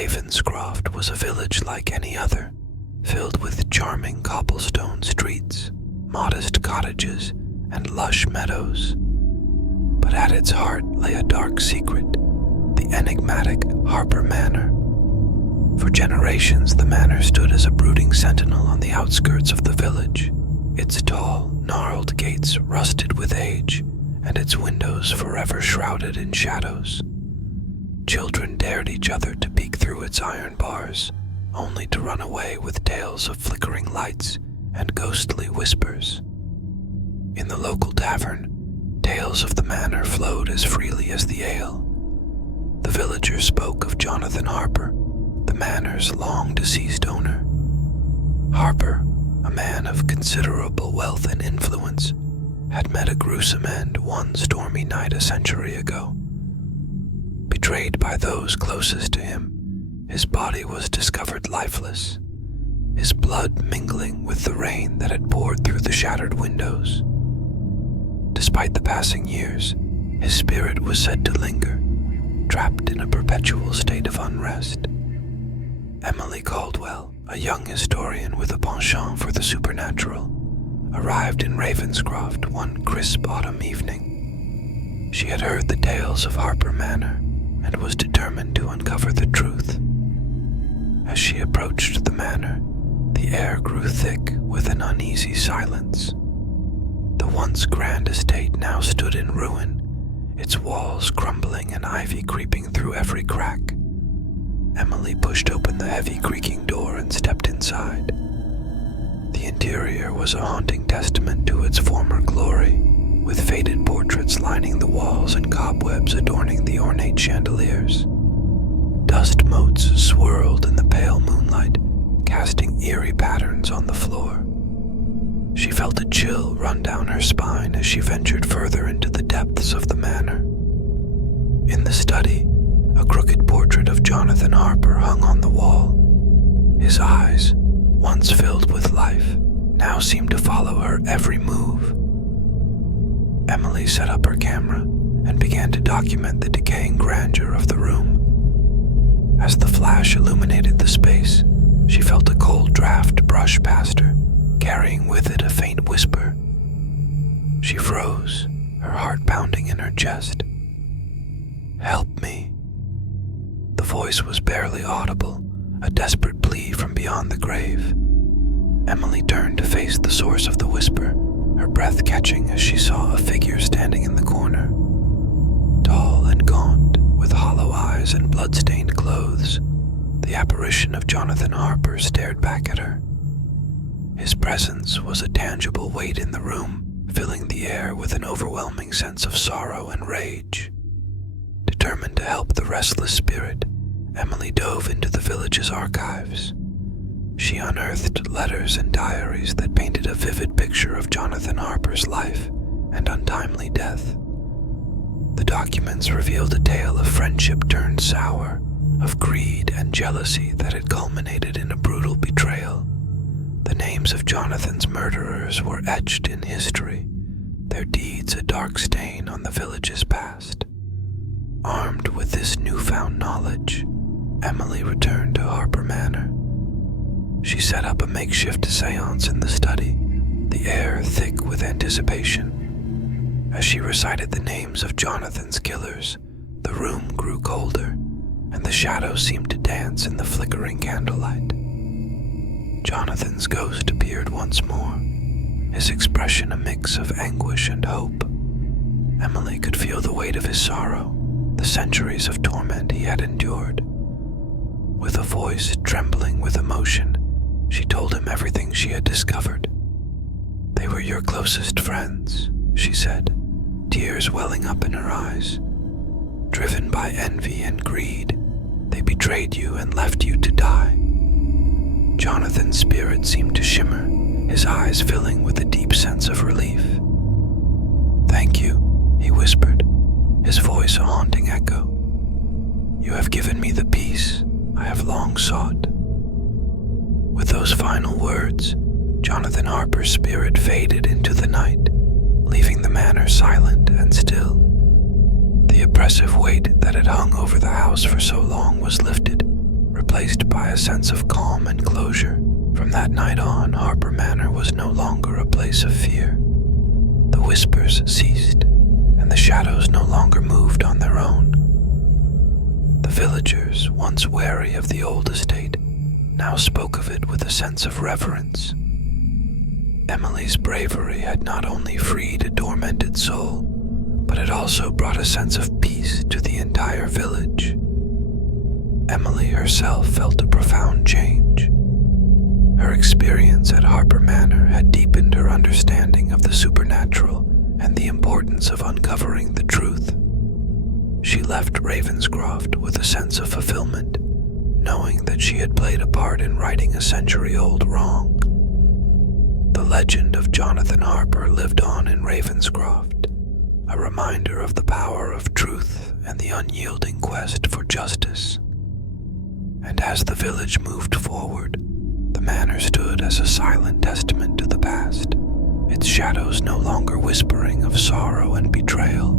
Ravenscroft was a village like any other, filled with charming cobblestone streets, modest cottages, and lush meadows. But at its heart lay a dark secret, the enigmatic Harper Manor. For generations, the manor stood as a brooding sentinel on the outskirts of the village, its tall, gnarled gates rusted with age, and its windows forever shrouded in shadows. Children dared each other to peek through its iron bars, only to run away with tales of flickering lights and ghostly whispers. In the local tavern, tales of the manor flowed as freely as the ale. The villagers spoke of Jonathan Harper, the manor's long-deceased owner. Harper, a man of considerable wealth and influence, had met a gruesome end one stormy night a century ago. Betrayed by those closest to him, his body was discovered lifeless, his blood mingling with the rain that had poured through the shattered windows. Despite the passing years, his spirit was said to linger, trapped in a perpetual state of unrest. Emily Caldwell, a young historian with a penchant for the supernatural, arrived in Ravenscroft one crisp autumn evening. She had heard the tales of Harper Manor and was determined to uncover the truth. As she approached the manor, the air grew thick with an uneasy silence. The once grand estate now stood in ruin, its walls crumbling and ivy creeping through every crack. Emily pushed open the heavy creaking door and stepped inside. The interior was a haunting testament to its former glory, with faded portraits lining the walls and cobwebs adorning the ornate chandeliers. Dust motes swirled in the pale moonlight, casting eerie patterns on the floor. She felt a chill run down her spine as she ventured further into the depths of the manor. In the study, a crooked portrait of Jonathan Harper hung on the wall. His eyes, once filled with life, now seemed to follow her every move. Emily set up her camera and began to document the decaying grandeur of the room. As the flash illuminated the space, she felt a cold draft brush past her, carrying with it a faint whisper. She froze, her heart pounding in her chest. "Help me." The voice was barely audible, a desperate plea from beyond the grave. Emily turned to face the source of the whisper, her breath catching as she saw a figure standing in the corner. Tall and gaunt, with hollow eyes and blood-stained clothes, the apparition of Jonathan Harper stared back at her. His presence was a tangible weight in the room, filling the air with an overwhelming sense of sorrow and rage. Determined to help the restless spirit, Emily dove into the village's archives. She unearthed letters and diaries that painted a vivid picture of Jonathan Harper's life and untimely death. The documents revealed a tale of friendship turned sour, of greed and jealousy that had culminated in a brutal betrayal. The names of Jonathan's murderers were etched in history, their deeds a dark stain on the village's past. Armed with this newfound knowledge, Emily returned to Harper Manor. She set up a makeshift seance in the study, the air thick with anticipation. As she recited the names of Jonathan's killers, the room grew colder, and the shadows seemed to dance in the flickering candlelight. Jonathan's ghost appeared once more, his expression a mix of anguish and hope. Emily could feel the weight of his sorrow, the centuries of torment he had endured. With a voice trembling with emotion, she told him everything she had discovered. "They were your closest friends," she said, tears welling up in her eyes. "Driven by envy and greed, they betrayed you and left you to die." Jonathan's spirit seemed to shimmer, his eyes filling with a deep sense of relief. "Thank you," he whispered, his voice a haunting echo. "You have given me the peace I have long sought." With those final words, Jonathan Harper's spirit faded into the night, leaving the manor silent and still. The oppressive weight that had hung over the house for so long was lifted, replaced by a sense of calm and closure. From that night on, Harper Manor was no longer a place of fear. The whispers ceased, and the shadows no longer moved on their own. The villagers, once wary of the old estate, now spoke of it with a sense of reverence. Emily's bravery had not only freed a tormented soul, but it also brought a sense of peace to the entire village. Emily herself felt a profound change. Her experience at Harper Manor had deepened her understanding of the supernatural and the importance of uncovering the truth. She left Ravenscroft with a sense of fulfillment, knowing that she had played a part in righting a century-old wrong. The legend of Jonathan Harper lived on in Ravenscroft, a reminder of the power of truth and the unyielding quest for justice. And as the village moved forward, the manor stood as a silent testament to the past, its shadows no longer whispering of sorrow and betrayal,